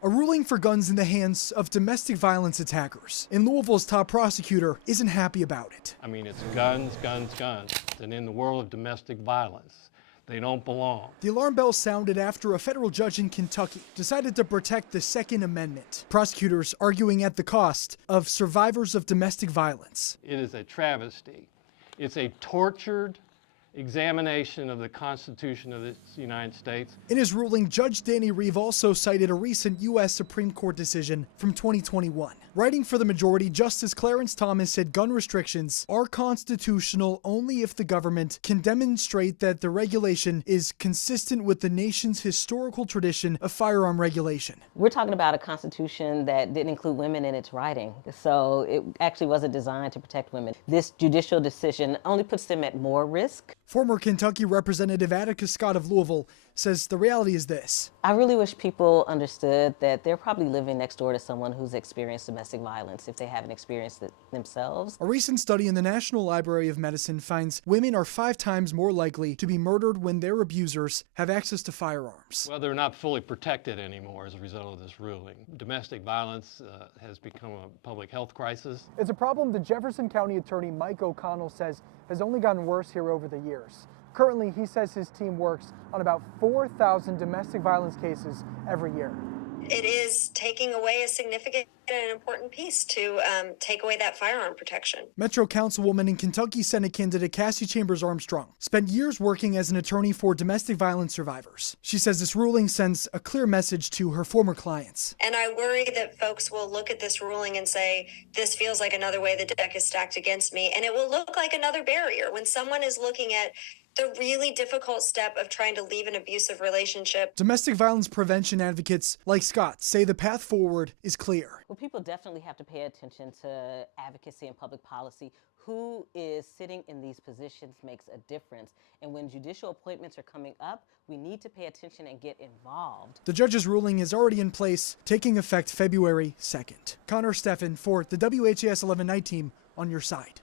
A ruling for guns in the hands of domestic violence attackers. And Louisville's top prosecutor isn't happy about it. I mean, it's guns, guns, guns. And in the world of domestic violence, they don't belong. The alarm bell sounded after a federal judge in Kentucky decided to protect the Second Amendment. Prosecutors arguing at the cost of survivors of domestic violence. It is a travesty. It's a tortured examination of the Constitution of the United States. In his ruling, Judge Danny Reeve also cited a recent U.S. Supreme Court decision from 2021. Writing for the majority, Justice Clarence Thomas said gun restrictions are constitutional only if the government can demonstrate that the regulation is consistent with the nation's historical tradition of firearm regulation. We're talking about a constitution that didn't include women in its writing, so it actually wasn't designed to protect women. This judicial decision only puts them at more risk. Former Kentucky Representative Atticus Scott of Louisville says the reality is this. I really wish people understood that they're probably living next door to someone who's experienced domestic violence if they haven't experienced it themselves. A recent study in the National Library of Medicine finds women are 5 times more likely to be murdered when their abusers have access to firearms. Well, they're not fully protected anymore as a result of this ruling. Domestic violence has become a public health crisis. It's a problem the Jefferson County Attorney Mike O'Connell says has only gotten worse here over the years. Currently, he says his team works on about 4,000 domestic violence cases every year. It is taking away a significant and important piece to take away that firearm protection. Metro Councilwoman and Kentucky Senate candidate Cassie Chambers Armstrong spent years working as an attorney for domestic violence survivors. She says this ruling sends a clear message to her former clients. And I worry that folks will look at this ruling and say, this feels like another way the deck is stacked against me. And it will look like another barrier when someone is looking at the really difficult step of trying to leave an abusive relationship. Domestic violence prevention advocates like Scott say the path forward is clear. Well, people definitely have to pay attention to advocacy and public policy. Who is sitting in these positions makes a difference. And when judicial appointments are coming up, we need to pay attention and get involved. The judge's ruling is already in place, taking effect February 2nd. Connor Steffen for the WHAS 11 Night Team on your side.